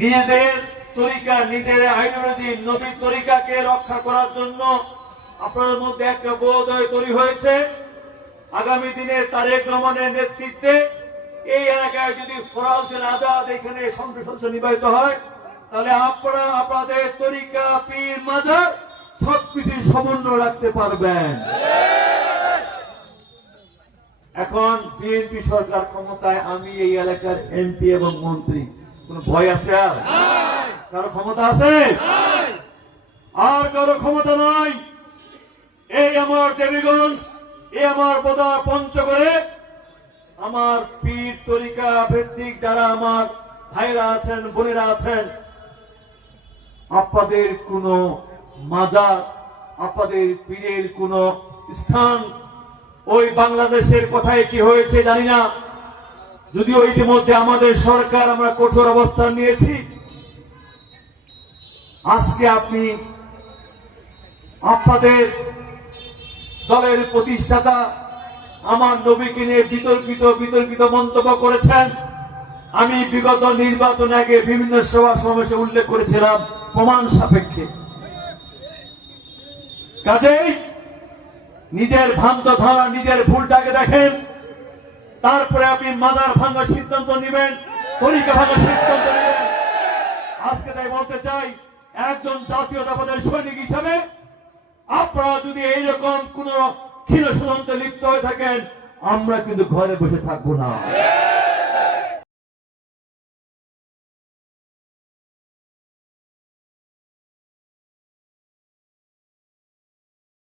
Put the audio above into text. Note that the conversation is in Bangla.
নিজেদের তরিকা, নিজের আইডিওলজি, নবীর তরিকাকে রক্ষা করার জন্য আপনাদের মধ্যে একটা বোধোদয় তৈরি হয়েছে। আগামী দিনে তারেক রহমানের নেতৃত্বে এই এলাকায় যদি ফরাউসের আজাদ এখানে সংসদ নির্বাচিত হয়, তাহলে আপনারা আপনাদের তরিকা, পীর, মাজার সবকিছু সমন্বয় রাখতে পারবেন। এখন বিএনপি সরকার ক্ষমতায়, আমি এই এলাকার এমপি এবং মন্ত্রী, কোন ভয় আছে? আর কারো ক্ষমতা আছে? আর কারো ক্ষমতা নাই। এই আমার দেবীগঞ্জ, এই আমার বোদা পঞ্চগড়ে আমার পীর তরিকা ভিত্তিক যারা আমার ভাইরা আছেন, বোনেরা আছেন, আপনাদের কোন মাজার, আপনাদের পীরের কোন স্থান ওই বাংলাদেশের কোথায় কি হয়েছে জানি না, যদিও ইতিমধ্যে আমাদের সরকার আমরা কঠোর অবস্থান নিয়েছি। আজকে আপনি আপনাদের দলের প্রতিষ্ঠাতা আমার নবীকে নিয়ে বিতর্কিত মন্তব্য করেছেন। আমি বিগত নির্বাচন আগে বিভিন্ন সভা সমাবেশে উল্লেখ করেছিলাম প্রমাণ সাপেক্ষে। কাজেই নিজের ভ্রান্ত ধারণা, নিজের ভুলটাকে দেখেন, তারপরে আপনি মাজার ভাঙার সিদ্ধান্ত নেবেন, তরিকা ভাঙার সিদ্ধান্ত নেবেন। আজকে তাই বলতে চাই, একজন জাতীয়তাবাদের সৈনিক হিসাবে আপনারা যদি এইরকম কোন ক্ষীণ ষড়যন্ত্রে লিপ্ত হয়ে থাকেন, আমরা কিন্তু ঘরে বসে থাকবো না।